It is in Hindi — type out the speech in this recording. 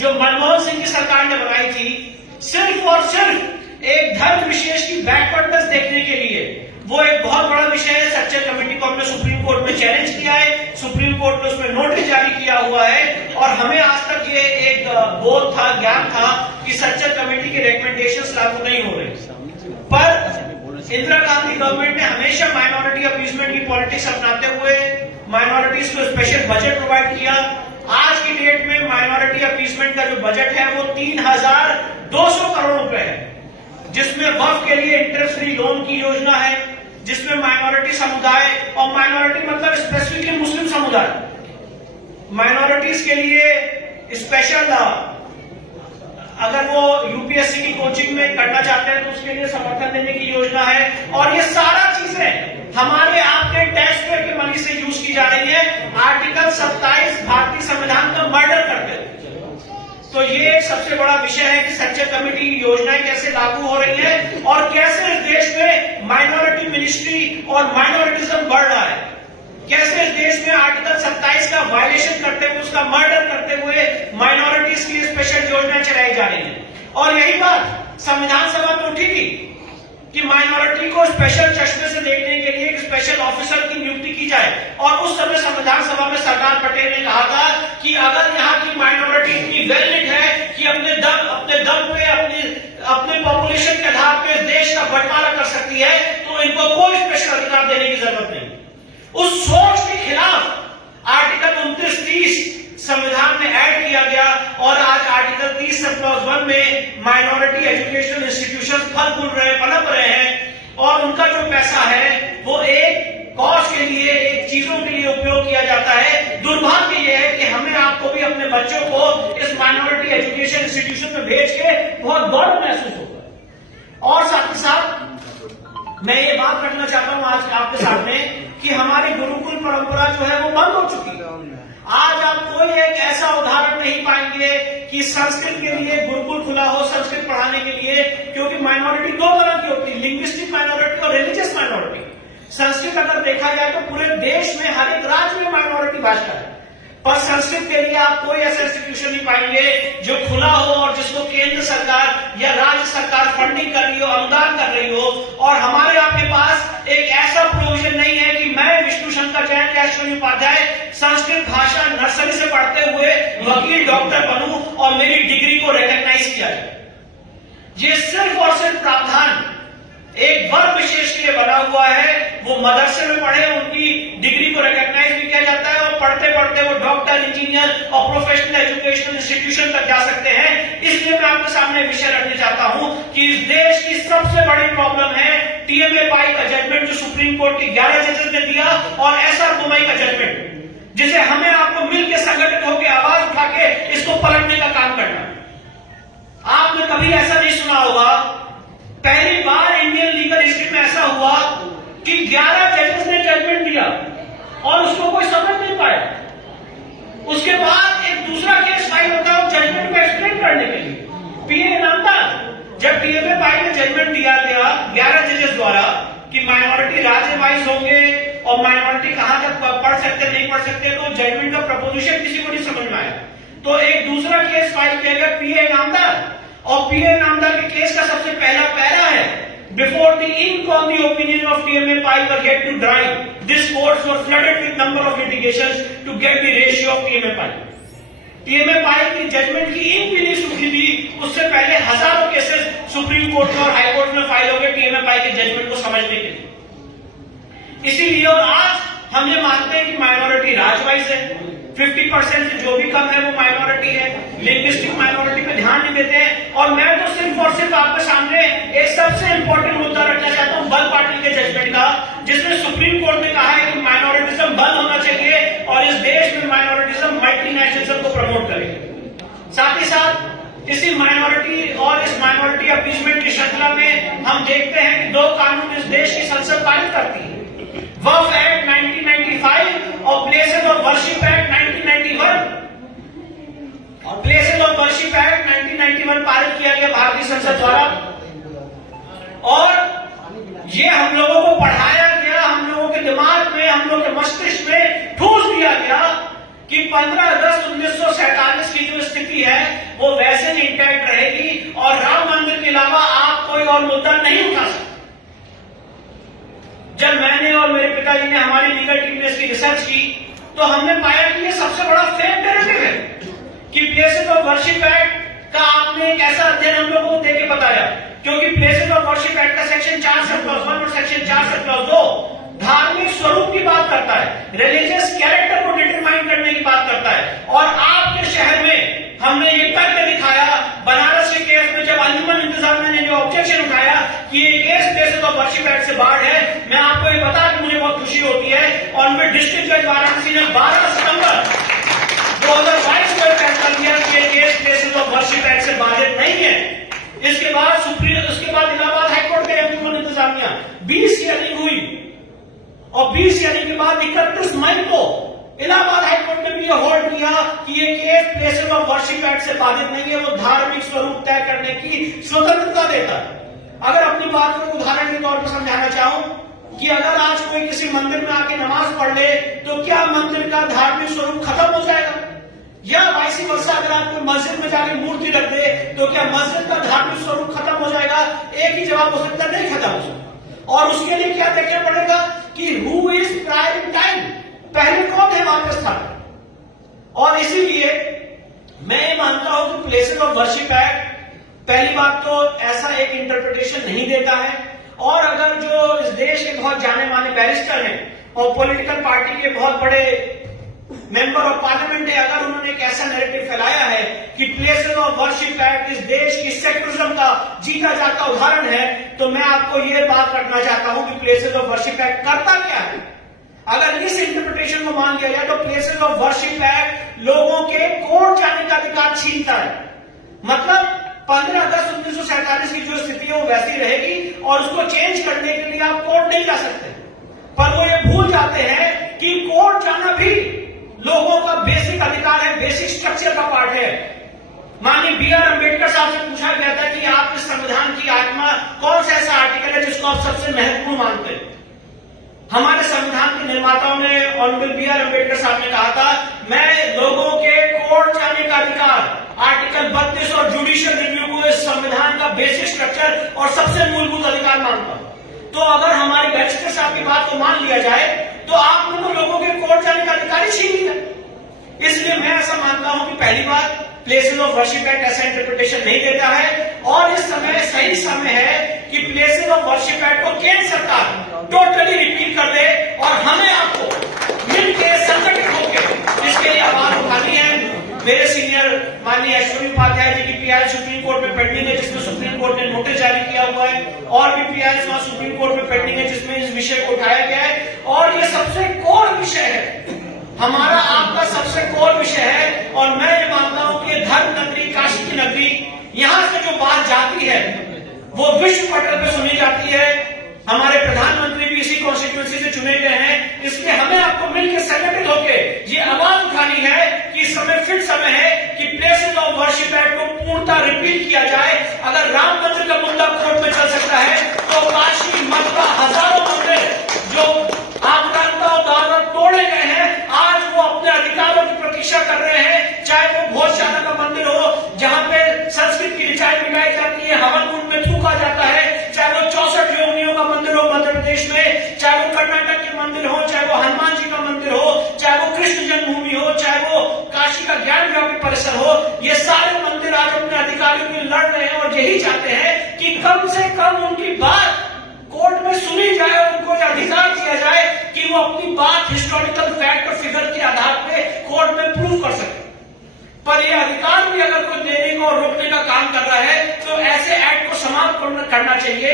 जो मनमोहन सिंह की सरकार ने बनाई थी, सिर्फ और सिर्फ एक धर्म विशेष की बैकवर्डनेस देखने के लिए। वो एक बहुत बड़ा विषय है। सच्चर कमेटी को हमने सुप्रीम कोर्ट में चैलेंज किया है, सुप्रीम कोर्ट ने उसमें नोटिस जारी किया हुआ है, और हमें आज तक ये एक बोध था, ज्ञान था कि सच्चर कमेटी के रिकमेंडेशंस लागू नहीं हो रहे। पर इंदिरा गांधी गवर्नमेंट ने हमेशा माइनॉरिटी अपीजमेंट की पॉलिटिक्स अपनाते हुए माइनॉरिटीज को स्पेशल बजट प्रोवाइड किया। आज की डेट में माइनॉरिटी अपीजमेंट का जो बजट है वो 3,200 करोड़ रुपए है, जिसमें वक्फ के लिए इंटरेस्ट फ्री लोन की योजना है, जिसमें माइनॉरिटी समुदाय, और माइनॉरिटी मतलब स्पेसिफिकली मुस्लिम समुदाय, माइनॉरिटीज के लिए स्पेशल अगर वो यूपीएससी की कोचिंग में करना चाहते हैं तो उसके लिए समर्थन देने की योजना है। और ये सारा चीजें हमारे आपके टैक्स पेयर के मनी से यूज की जा रही है। आर्टिकल 27 भारतीय संविधान का मर्डर करते हैं। तो ये एक सबसे बड़ा विषय है कि सच्चर कमेटी की योजनाएं कैसे लागू हो रही है और कैसे इस देश में माइनॉरिटी मिनिस्ट्री और माइनॉरिटिज्म बढ़ रहा है, कैसे इस देश में आर्टिकल 27 का वायलेशन करते हुए, उसका मर्डर करते हुए माइनॉरिटीज के लिए स्पेशल योजनाएं चलाई जा रही है। और यही बात संविधान सभा में उठी थी कि माइनॉरिटी को स्पेशल चश्मे से देखने के लिए एक स्पेशल ऑफिसर की नियुक्ति की जाए। और उस समय संविधान सभा में सरदार पटेल ने कहा था कि अगर यहाँ की माइनॉरिटी इतनी वेलिड है कि अपने दम पे अपने पॉपुलेशन के आधार पर देश का बंटवारा कर सकती है, तो इनको कोई स्पेशल अधिकार देने की जरूरत नहीं। उस सोच के खिलाफ आर्टिकल 29-30 संविधान में ऐड किया गया, और आज आर्टिकल 30 सब क्लॉज 1 में माइनॉरिटी एजुकेशनल इंस्टीट्यूशन फल फूल रहे, पनप रहे हैं, और उनका जो पैसा है वो एक कॉज के लिए, एक चीजों के लिए उपयोग किया जाता है। दुर्भाग्य यह है कि हमें आपको भी अपने बच्चों को इस माइनॉरिटी एजुकेशन इंस्टीट्यूशन में भेज के बहुत गर्व महसूस होता है। और साथ ही साथ मैं ये बात रखना चाहता हूं आज आपके सामने कि हमारी गुरुकुल परंपरा जो है वो बंद हो चुकी है। आज आप कोई एक ऐसा उदाहरण नहीं पाएंगे कि संस्कृत के लिए गुरुकुल खुला हो संस्कृत पढ़ाने के लिए, क्योंकि माइनॉरिटी दो तरह की होती है, लिंग्विस्टिक माइनॉरिटी और रिलीजियस माइनॉरिटी। संस्कृत अगर देखा जाए तो पूरे देश में हर एक राज्य में माइनॉरिटी भाषा है, पर संस्कृत के लिए आप कोई ऐसा इंस्टीट्यूशन नहीं पाएंगे जो खुला हो और जिसको केंद्र सरकार या राज्य सरकार फंडिंग कर रही हो, अनुदान कर रही हो। और हमारे आपके पास एक ऐसा प्रोविजन नहीं है कि मैं विष्णु शंकर जैन या अश्विनी उपाध्याय संस्कृत भाषा नर्सरी से पढ़ते हुए वकील डॉक्टर बनूं और मेरी डिग्री को रिकॉग्नाइज किया जाए। ये सिर्फ और सिर्फ प्रावधान एक वर्ग विशेष के लिए बना हुआ है। वो मदरसे में पढ़े, उनकी डिग्री को रिकॉग्नाइज भी किया जाता है, और पढ़ते पढ़ते वो डॉक्टर, इंजीनियर और प्रोफेशनल एजुकेशनल इंस्टीट्यूशन तक जा सकते हैं। इसलिए मैं आपके सामने विषय रखने चाहता हूं कि इस देश की सबसे बड़ी प्रॉब्लम है टीएमए पाई का जजमेंट जो सुप्रीम कोर्ट के 11 जजेस ने दिया, और एसआर बोमई का जजमेंट, जिसे हमें आपको मिलकर संगठित होकर आवाज उठा के इसको पलटने का काम करना। आपने कभी ऐसा नहीं सुना होगा, पहली बार इंडियन लीगल हिस्ट्री में ऐसा हुआ कि 11 जजेस ने जजमेंट दिया और उसको कोई समझ नहीं पाया। उसके बाद एक दूसरा केस फाइल होता है जजमेंट को एक्सप्लेन करने के लिए। पीए इनामदार, जब टीएमए पाई में जजमेंट दिया गया 11 जजेस द्वारा कि माइनॉरिटी राज्य वाइज होंगे और माइनॉरिटी कहां तक पढ़ सकते नहीं पढ़ सकते, तो जजमेंट का प्रपोजिशन किसी को नहीं समझ में आया। तो एक दूसरा केस फाइल किया गया पीए इनामदार, और पीए इनामदार के केस का सबसे पहला पैरा है, before the ink on the opinion of TMA Pai were get to dry, this courts were flooded with number of litigations to get the ratio of TMA Pai. TMA Pai की जजमेंट की इंक भी नहीं सूखी थी, उससे पहले हजारों केसेस सुप्रीम कोर्ट में और हाई कोर्ट में फाइल हो गए टीएमए पाई के जजमेंट को समझने के लिए। इसीलिए और आज हम ये मानते हैं कि माइनॉरिटी राजवाइज है, 50% से जो भी कम है वो माइनॉरिटी है, लिंग्विस्टिक माइनॉरिटी पे ध्यान नहीं देते हैं। और मैं तो सिर्फ और सिर्फ आपके सामने एक सबसे इंपॉर्टेंट मुद्दा रखना चाहता हूं बल पाटिल के जजमेंट का, जिसमें सुप्रीम कोर्ट ने कहा है कि माइनॉरिटिज्म बंद होना चाहिए और इस देश में माइनॉरिटिज्म मल्टीनेशनलिज्म को प्रमोट करेगी। साथ ही साथ इसी माइनॉरिटी और इस माइनॉरिटी अपीजमेंट की श्रृंखला में हम देखते हैं कि 2 कानून इस देश की संसद पारित करती है, वक्फ एक्ट 1995 और प्लेसेस ऑफ वर्शिप एक्ट 1991। और प्लेसेस ऑफ वर्शिप एक्ट 1991 पारित किया गया भारतीय संसद द्वारा, और ये हम लोगों को पढ़ाया गया, हम लोगों के दिमाग में, हम लोगों के मस्तिष्क में ठूस दिया गया कि 15 अगस्त 1947 की जो स्थिति है गुप्ता जी ने, हमारी लीगल टीम ने इसकी रिसर्च की, तो हमने पाया कि ये सबसे बड़ा फेक नैरेटिव है कि प्लेसेस ऑफ वर्शिप एक्ट का आपने एक ऐसा अध्ययन हम लोगों को देके बताया, क्योंकि प्लेसेस ऑफ वर्शिप एक्ट का सेक्शन 4 सब क्लॉज 1 और सेक्शन 4 सब क्लॉज 2 धार्मिक स्वरूप की बात करता है, रिलीजियस कैरेक्टर को डिटरमाइन करने की बात करता है। और आपके शहर में हमने ये करके दिखाया, बनारस के केस में जब अंजुमन इंतजामिया ने जो ऑब्जेक्शन उठाया कि ये case places of worship act से बाहर है, मैं आपको ये बता कि मुझे बहुत खुशी होती है, ऑनरेबल डिस्ट्रिक्ट जज वाराणसी ने 12 सितंबर 2022 को फैसला किया कि ये case places of worship act से बाधित नहीं है। इसके बाद इलाहाबाद हाईकोर्ट के अंजुमन इंतजामिया 20 हियरिंग हुई और 20 हियरिंग के बाद 31 मई को इलाहाबाद हाईकोर्ट ने भी ये होल्ड किया कि ये case places of worship act से बाधित नहीं है, वो धार्मिक स्वरूप तय करने की स्वतंत्रता देता है। अगर अपनी बात को उदाहरण के तौर पर समझाना चाहूं कि अगर आज कोई किसी मंदिर में आके नमाज पढ़ ले तो क्या मंदिर का धार्मिक स्वरूप खत्म हो जाएगा, या वाइस वर्सा अगर आप कोई मस्जिद में जाके मूर्ति रख दे तो क्या मस्जिद का धार्मिक स्वरूप खत्म हो जाएगा? एक ही जवाब हो सकता है, नहीं खत्म हो सकता। और उसके लिए क्या देखना पड़ेगा कि who is prior in time, पहले कौन है वहां के स्थान। और इसीलिए मैं ये मानता हूं कि प्लेसेस ऑफ वर्शिप एक्ट पहली बात तो ऐसा एक इंटरप्रिटेशन नहीं देता है, और अगर जो इस देश के बहुत जाने माने बैरिस्टर हैं और पॉलिटिकल पार्टी के बहुत बड़े मेंबर ऑफ पार्लियामेंट है, अगर उन्होंने एक ऐसा नैरेटिव फैलाया है कि प्लेसेस ऑफ वर्शिप एक्ट इस देश की सेक्युलरिज्म का जीता जाता उदाहरण है, तो मैं आपको ये बात रखना चाहता हूं कि प्लेसेस ऑफ वर्शिप एक्ट करता क्या है। अगर इस इंटरप्रिटेशन को मान लिया जाए तो प्लेसेस ऑफ वर्शिप एक्ट लोगों के कोर्ट जाने का अधिकार छीनता है। मतलब 15 अगस्त 1947 की जो स्थिति है वो वैसी रहेगी और उसको चेंज करने के लिए आप कोर्ट नहीं जा सकते, पर वो ये भूल जाते हैं कि कोर्ट जाना भी लोगों का बेसिक अधिकार है, बेसिक स्ट्रक्चर का पार्ट है। माननीय B.R. अम्बेडकर साहब से पूछा गया था कि आपके संविधान की आत्मा कौन सा ऐसा आर्टिकल है जिसको आप सबसे महत्वपूर्ण मानते हैं। हमारे संविधान के निर्माताओं ने, ऑनरेबल B.R. अम्बेडकर साहब ने कहा था, मैं लोगों के कोर्ट जाने का अधिकार, आर्टिकल 32 और जुडिशियल रिव्यू को इस संविधान का बेसिक स्ट्रक्चर और सबसे मूलभूत अधिकार मानता हूं। तो अगर हमारे बैरिस्टर साहब की बात को मान लिया जाए तो आपने तो लोगों के कोर्ट जाने का अधिकार ही छीन लिया। इसलिए मैं ऐसा मानता हूं कि पहली बात, प्लेसेस ऑफ वर्शिप एक्ट ऐसा इंटरप्रिटेशन नहीं देता है, और इस समय सही समय है कि प्लेसेस ऑफ वर्शिप एक्ट को केंद्र सरकार टोटली रिपीट कर दे और हमें आपको मिलकर संगठित होकर इसके लिए आवाज उठानी है। मेरे सीनियर माननीय अश्विनी उपाध्याय जी की पीआई सुप्रीम कोर्ट में पेंडिंग है, जिसमें सुप्रीम कोर्ट ने नोटिस जारी किया हुआ है, और भी पीआई वहां सुप्रीम कोर्ट में पेंडिंग है जिसमें इस विषय को उठाया गया है। और ये सबसे कोर विषय है, हमारा आपका सबसे कोर विषय है। और मैं ये मानता हूं कि धर्म नगरी, काशी की नगरी, यहां से जो बात जाती है वो विश्व पटल पे सुनी जाती है। हमारे प्रधानमंत्री भी इसी कॉन्स्टिट्यूंसी से चुने गए हैं, इसलिए हमें आपको मिलकर संगठित होकर ये आवाज उठानी है कि इस समय फिर समय है कि प्लेसेस ऑफ वर्शिप एक्ट को पूर्णतः रिपीट किया जाए। अगर राम मंदिर का मुद्दा कोर्ट में चल सकता है तो काशी, मक्का, हजारों मंदिर जो आक्रांता और द्वारा तोड़े गए हैं, आज वो अपने अधिकारों की प्रतीक्षा कर रहे हैं। चाहे वो भोजशाला का मंदिर हो जहां पे संस्कृत की रिचाई मिलाई जाती है, हवन कुंड में थूका जाता है, चाहे वो 64 योनियों का मंदिर हो मध्य प्रदेश में, चाहे वो कर्नाटक के मंदिर हो, चाहे वो हनुमान जी का मंदिर हो, चाहे वो कृष्ण जन्मभूमि हो, चाहे वो काशी का ज्ञान व्यापी परिसर हो, ये सारे मंदिर आज अपने अधिकारियों के लिए लड़ रहे हैं और यही चाहते हैं कि कम से कम उनकी बात कोर्ट में सुनी जाए और उनको अधिकार दिया जाए कि वो अपनी बात हिस्टोरिकल फैक्ट और फिगर के आधार पे कोर्ट में प्रूव कर सके। पर ये अधिकार भी अगर कोई देने को और रोकने का काम कर रहा है तो ऐसे एक्ट को समाप्त करना चाहिए।